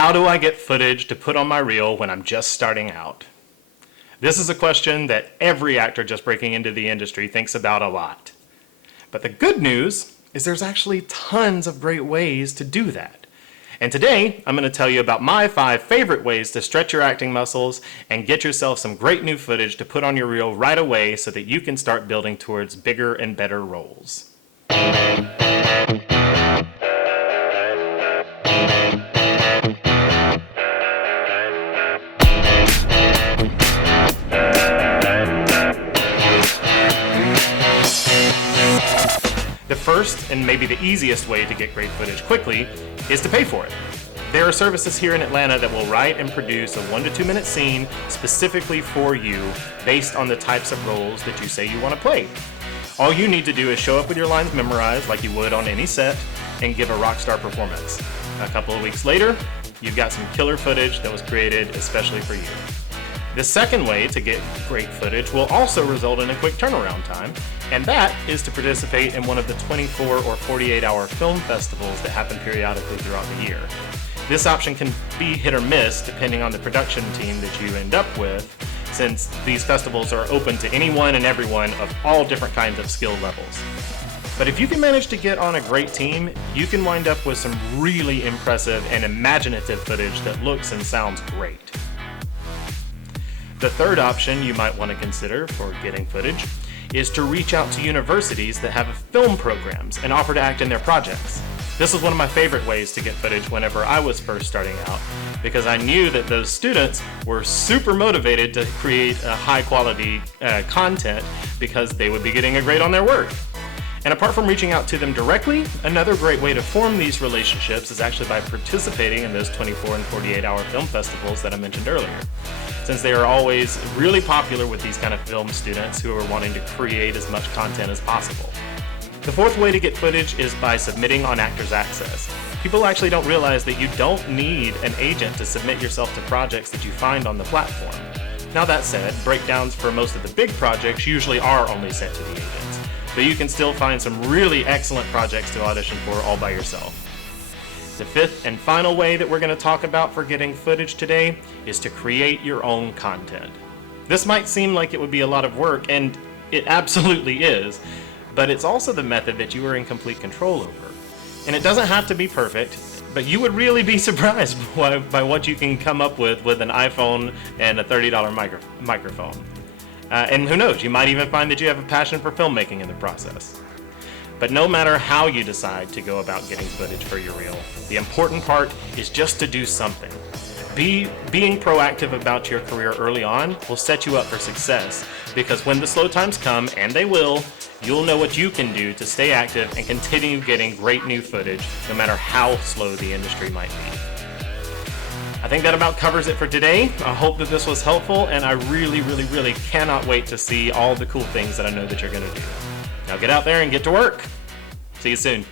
How do I get footage to put on my reel when I'm just starting out? This is a question that every actor just breaking into the industry thinks about a lot. But the good news is there's actually tons of great ways to do that. And today, I'm going to tell you about my 5 favorite ways to stretch your acting muscles and get yourself some great new footage to put on your reel right away so that you can start building towards bigger and better roles. The first, and maybe the easiest way to get great footage quickly, is to pay for it. There are services here in Atlanta that will write and produce a 1 to 2 minute scene specifically for you based on the types of roles that you say you want to play. All you need to do is show up with your lines memorized like you would on any set and give a rock star performance. A couple of weeks later, you've got some killer footage that was created especially for you. The second way to get great footage will also result in a quick turnaround time, and that is to participate in one of the 24 or 48-hour film festivals that happen periodically throughout the year. This option can be hit or miss depending on the production team that you end up with, since these festivals are open to anyone and everyone of all different kinds of skill levels. But if you can manage to get on a great team, you can wind up with some really impressive and imaginative footage that looks and sounds great. The third option you might want to consider for getting footage is to reach out to universities that have film programs and offer to act in their projects. This was one of my favorite ways to get footage whenever I was first starting out, because I knew that those students were super motivated to create a high quality content because they would be getting a grade on their work. And apart from reaching out to them directly, another great way to form these relationships is actually by participating in those 24 and 48-hour film festivals that I mentioned earlier, since they are always really popular with these kind of film students who are wanting to create as much content as possible. The fourth way to get footage is by submitting on Actors Access. People actually don't realize that you don't need an agent to submit yourself to projects that you find on the platform. Now that said, breakdowns for most of the big projects usually are only sent to the agents, but you can still find some really excellent projects to audition for all by yourself. The fifth and final way that we're going to talk about for getting footage today is to create your own content. This might seem like it would be a lot of work, and it absolutely is, but it's also the method that you are in complete control over. And it doesn't have to be perfect, but you would really be surprised by what you can come up with an iPhone and a $30 microphone. And who knows, you might even find that you have a passion for filmmaking in the process. But no matter how you decide to go about getting footage for your reel, the important part is just to do something. Being proactive about your career early on will set you up for success, because when the slow times come, and they will, you'll know what you can do to stay active and continue getting great new footage, no matter how slow the industry might be. I think that about covers it for today. I hope that this was helpful, and I really cannot wait to see all the cool things that I know that you're going to do. Now get out there and get to work. See you soon.